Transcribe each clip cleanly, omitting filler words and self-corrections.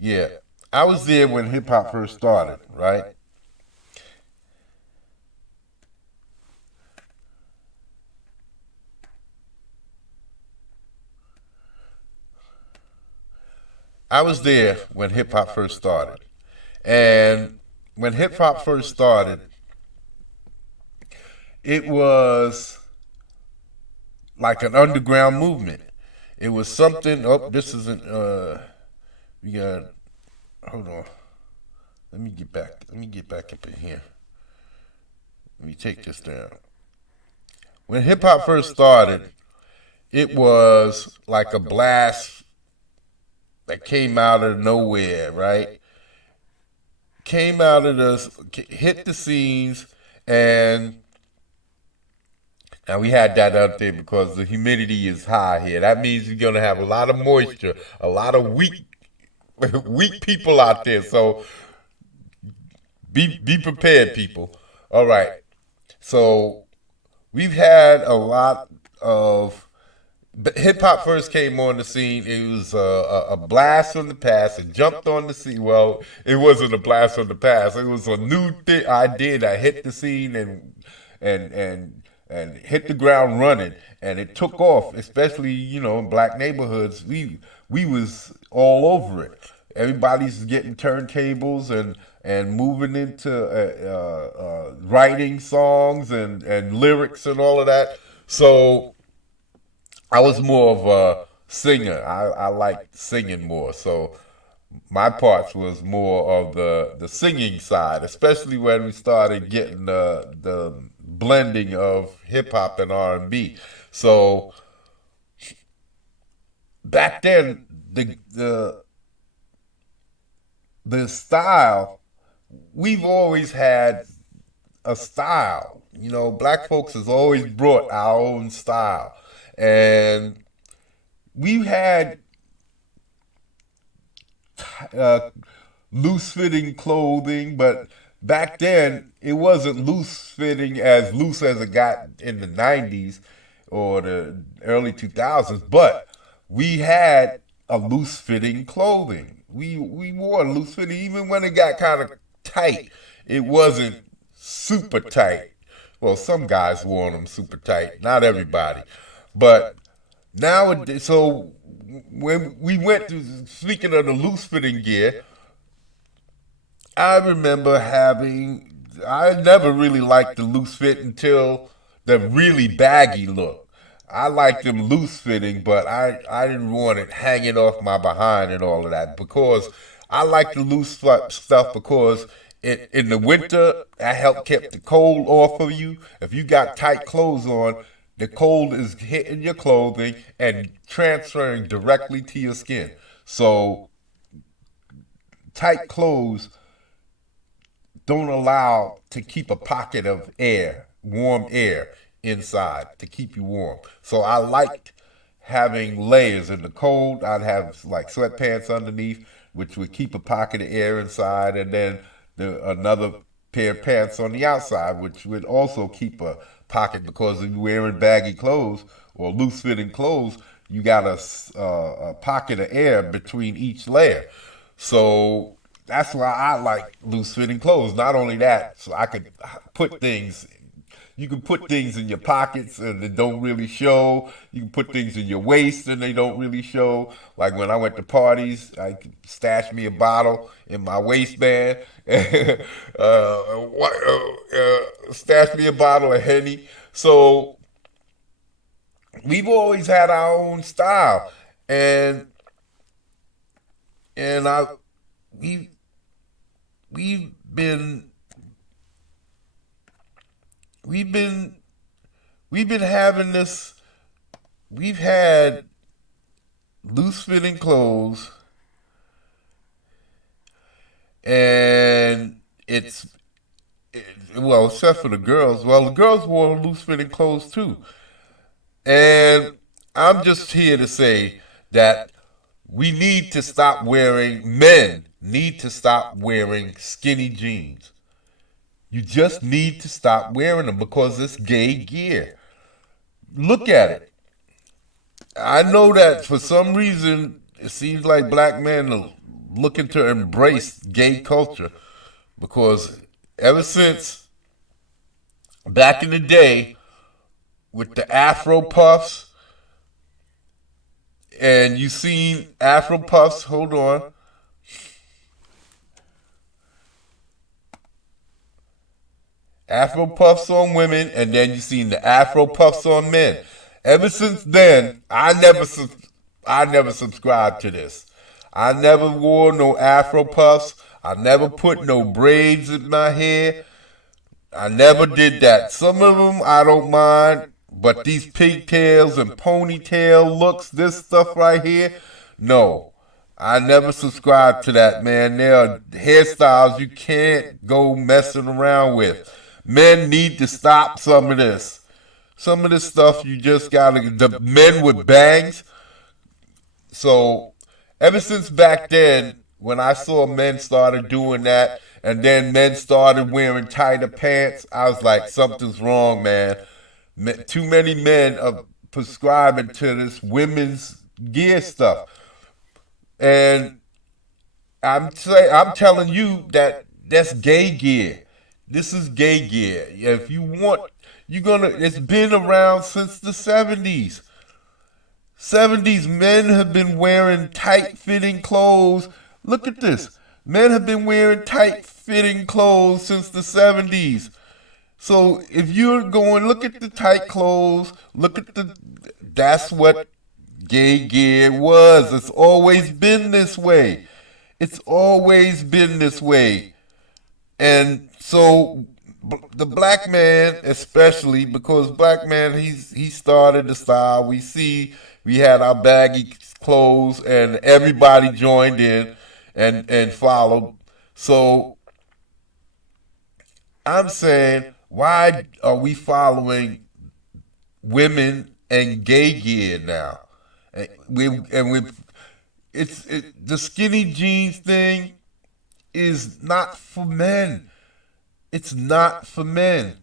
Yeah, I was there when hip hop first started, right? I was there when hip hop first started. And when hip hop first started, it was like an underground movement. It was something. Oh, this isn't. We got. Hold on. Let me get back. Let me get back up in here. Let me take this down. When hip hop first started, it was like a blast that came out of nowhere, right? Came out of the hit the scenes, and now we had that out there because the humidity is high here. That means you're gonna have a lot of moisture, a lot of weak weak people out there. So be prepared, people. All right. So we've had a lot of hip hop first came on the scene. It was a blast from the past. It jumped on the scene. Well, it wasn't a blast from the past. It was a new idea that hit the scene and and and hit the ground running, and it took off. Especially in black neighborhoods, we was all over it. Everybody's getting turntables and moving into writing songs and lyrics and all of that. So I was more of a singer. I liked singing more. So my parts was more of the singing side, especially when we started getting the blending of hip hop and R&B. So back then, the style, we've always had a style. Black folks has always brought our own style, and we've had uh, loose fitting clothing, but back then it wasn't loose as it got in the 90s or the early 2000s, but we had a loose fitting clothing. We wore loose fitting even when it got kind of tight. It wasn't super tight. Well, some guys wore them super tight, not everybody. But nowadays, so when we went to, speaking of the loose fitting gear, I remember I never really liked the loose fit until the really baggy look. I liked them loose fitting, but I didn't want it hanging off my behind and all of that because I like the loose stuff because in the winter, that help keep the cold off of you. If you got tight clothes on, the cold is hitting your clothing and transferring directly to your skin. So tight clothes don't allow to keep a pocket of air, warm air inside to keep you warm. So I liked having layers in the cold. I'd have like sweatpants underneath, which would keep a pocket of air inside, and then another pair of pants on the outside, which would also keep a pocket because if you're wearing baggy clothes or loose fitting clothes, you got a pocket of air between each layer. So that's why I like loose fitting clothes. Not only that, so I could put things. You can put things in your pockets and they don't really show. You can put things in your waist and they don't really show. Like when I went to parties, I could stash me a bottle in my waistband. Stash me a bottle of Henny. So we've always had our own style, and and I we we've been we've been we've been having this. We've had loose fitting clothes, and well, except for the girls. Well, the girls wore loose fitting clothes too, and I'm just here to say that men need to stop wearing skinny jeans. You just need to stop wearing them because it's gay gear. Look at it. I know that for some reason it seems like black men looking to embrace gay culture because ever since back in the day with the Afro puffs, and you seen Afro puffs, hold on. Afro puffs on women, and then you seen the Afro puffs on men. Ever since then, I never subscribed to this. I never wore no Afro puffs. I never put no braids in my hair. I never did that. Some of them I don't mind, but these pigtails and ponytail looks, this stuff right here, no. I never subscribed to that, man. There are hairstyles you can't go messing around with. Men need to stop some of this. Some of this stuff you just gotta, the men with bangs. So, ever since back then, when I saw men started doing that, and then men started wearing tighter pants, I was like, something's wrong, man. Too many men are prescribing to this women's gear stuff. And I'm telling you that that's Gaygear. This is Gaygear. If you want, it's been around since the 70s. 70s, men have been wearing tight-fitting clothes. Look at this. Men have been wearing tight-fitting clothes since the 70s. So if you're going, look at the tight clothes, that's what Gaygear was. It's always been this way. It's always been this way. And so the black man, especially, because black man, he started the style. We had our baggy clothes, and everybody joined in and followed. So I'm saying, why are we following women and Gaygear now? The skinny jeans thing is not for men. It's not for men.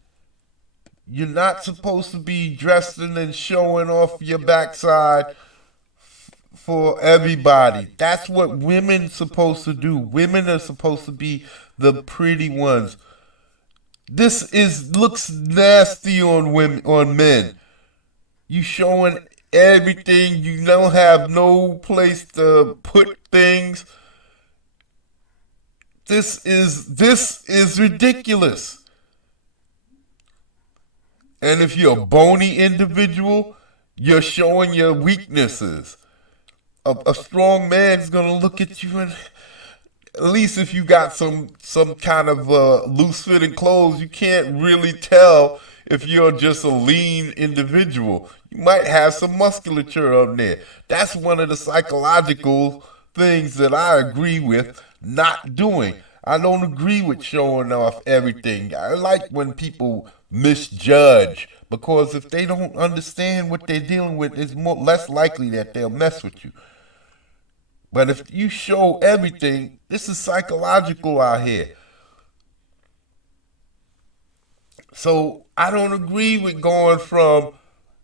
You're not supposed to be dressing and showing off your backside for everybody. That's what women's supposed to do. Women are supposed to be the pretty ones. This looks nasty on men. You showing everything. You don't have no place to put things. This is ridiculous. And if you're a bony individual, you're showing your weaknesses. A strong man is gonna look at you, and at least if you got some kind of loose fitting clothes, you can't really tell if you're just a lean individual. You might have some musculature on there. That's one of the psychological things that I agree with not doing. I don't agree with showing off everything. I like when people misjudge, because if they don't understand what they're dealing with, it's less likely that they'll mess with you. But if you show everything, this is psychological out here. So I don't agree with going from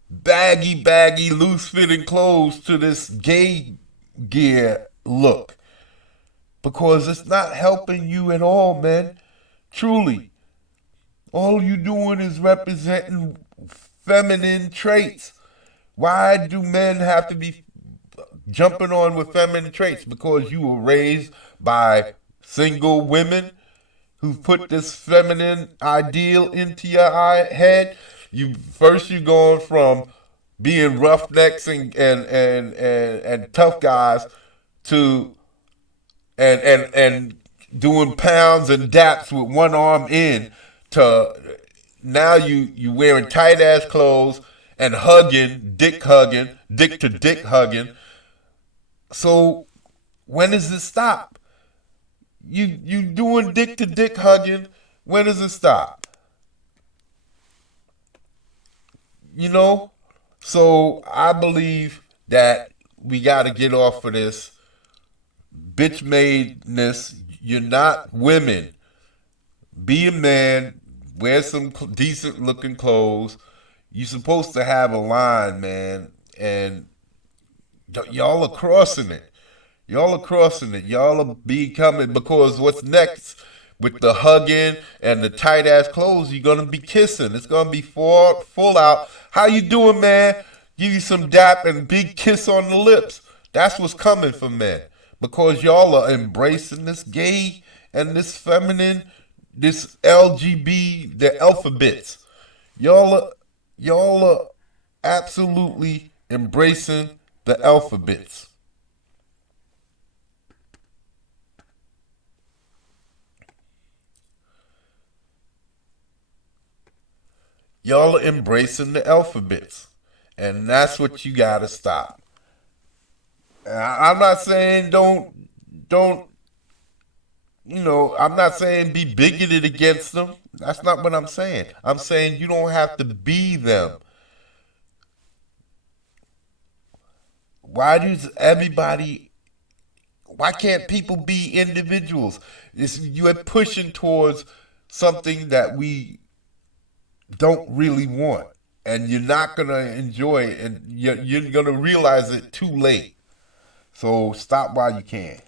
baggy, loose-fitting clothes to this Gaygear look, because it's not helping you at all, man. Truly. All you doing is representing feminine traits. Why do men have to be jumping on with feminine traits? Because you were raised by single women who put this feminine ideal into your head. You're going from being roughnecks and tough guys to and doing pounds and daps with one arm in, to now you wearing tight ass clothes and dick to dick hugging. So when does it stop? You doing dick to dick hugging, when does it stop? You know? So I believe that we got to get off of this bitch madeness. You're not women. Be a man. Wear some decent looking clothes. You're supposed to have a line, man. And y'all are crossing it. Y'all are crossing it. Y'all are becoming, because what's next with the hugging and the tight ass clothes, you're gonna be kissing. It's gonna be full out. How you doing, man? Give you some dap and big kiss on the lips. That's what's coming for men. Because y'all are embracing this gay and this feminine, this LGB, the alphabets. Y'all are absolutely embracing the alphabets. Y'all are embracing the alphabets. And that's what you gotta stop. I'm not saying don't, I'm not saying be bigoted against them. That's not what I'm saying. I'm saying you don't have to be them. Why does everybody, why can't people be individuals? You're pushing towards something that we don't really want. And you're not going to enjoy it. And you're going to realize it too late. So stop while you can.